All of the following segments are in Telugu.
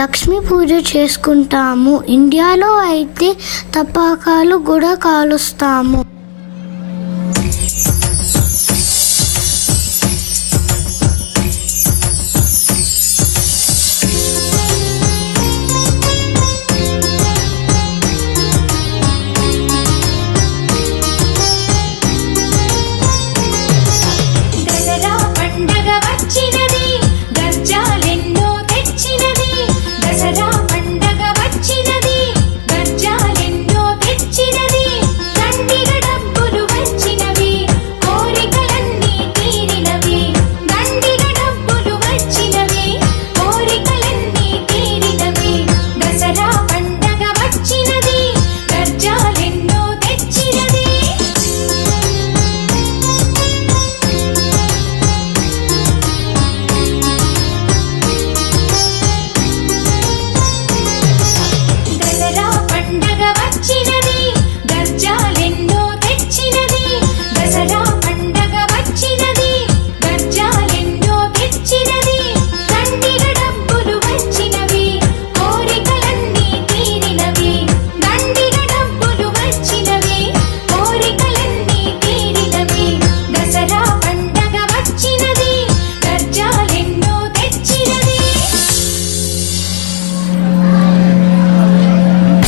లక్ష్మీ పూజ చేసుకుంటాము. ఇండియాలో అయితే టపాకాయలు కూడా కాలుస్తాము.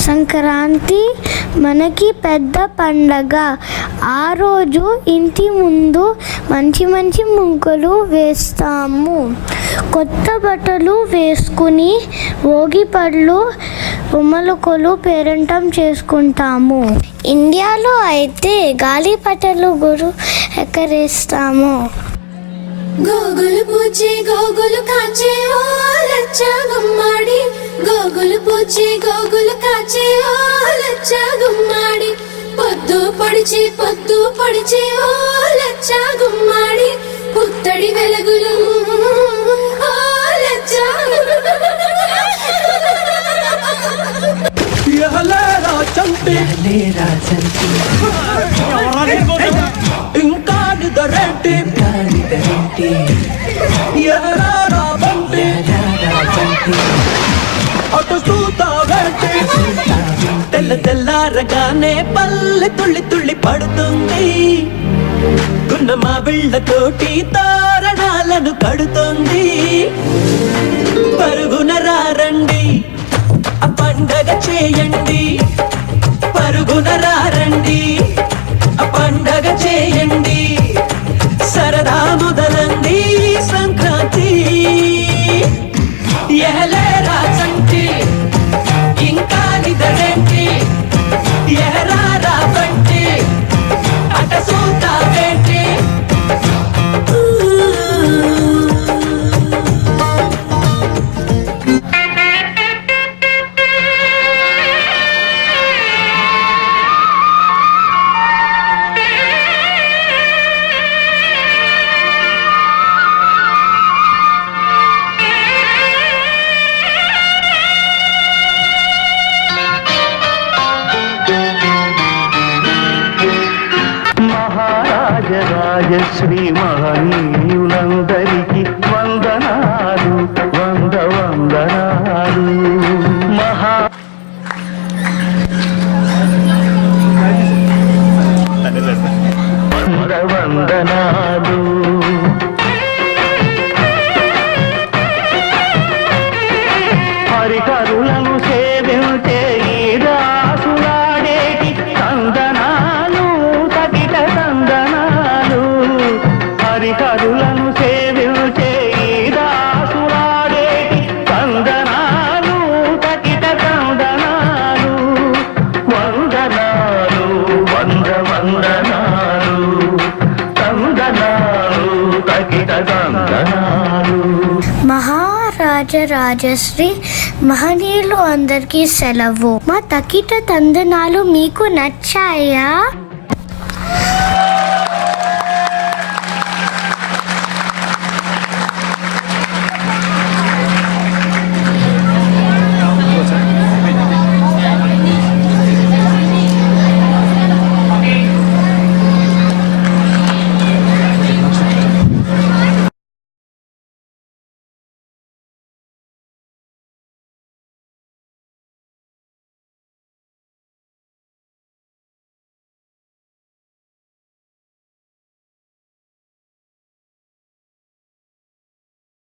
సంక్రాంతి మనకి పెద్ద పండగ. ఆ రోజు ఇంటి ముందు మంచి మంచి ముగ్గులు వేస్తాము. కొత్త బట్టలు వేసుకుని భోగి పళ్ళు ఉమ్మలకొలు పేరంటం చేసుకుంటాము. ఇండియాలో అయితే గాలిపటాలు కూడా ఎగరేస్తాము. గోగులు పూచి గోగులు కాచే ఓ లచ్చ గుమ్మాడి, గోగులు పూచి గోగులు కాచే ఓ లచ్చ గుమ్మాడి, పొద్దు పొడిచి ఓ లచ్చ గుమ్మాడి, పుత్తడి వెలుగులు ఓ లచ్చ. ఇంకా నిదరేంటి అటు చూతావేంటి, తెల్లారగానే పల్లె తుళ్ళి తుళ్ళి పడుతుంది. గున్నమా బిళ్ళతోటి తోరణాలను కడుతుంది. పరుగున రారండి ఆ పండగ చేయండి, పరుగున రారండి ఆ పండగ చేయండి. సరదా మొదలంది సంక్రాంతి. ఎహలేరా చంటి ఇంకా నిదరేంటి, ఎహరారా బంటి అట సూతావేంటి. రాజశ్రీ మహనీయులందరికీ వందనాలు, వందనాలు. వందనాలు. హరికరులను సేవించే ఈ దాసులాడేటి తందనాలు, తగిట తందనాలు. హరికరులను సేవించే ఈ దాసులాడేటి తందనాలు, తగిట తందనాలు. వందనాలు, వందనాలు, తందనాలు, తగిట తందనాలు. మహారాజరాజశ్రీ మహనీయులు అందరికీ సెలవు. మా తకిట తందనాలు మీకు నచ్చాయా?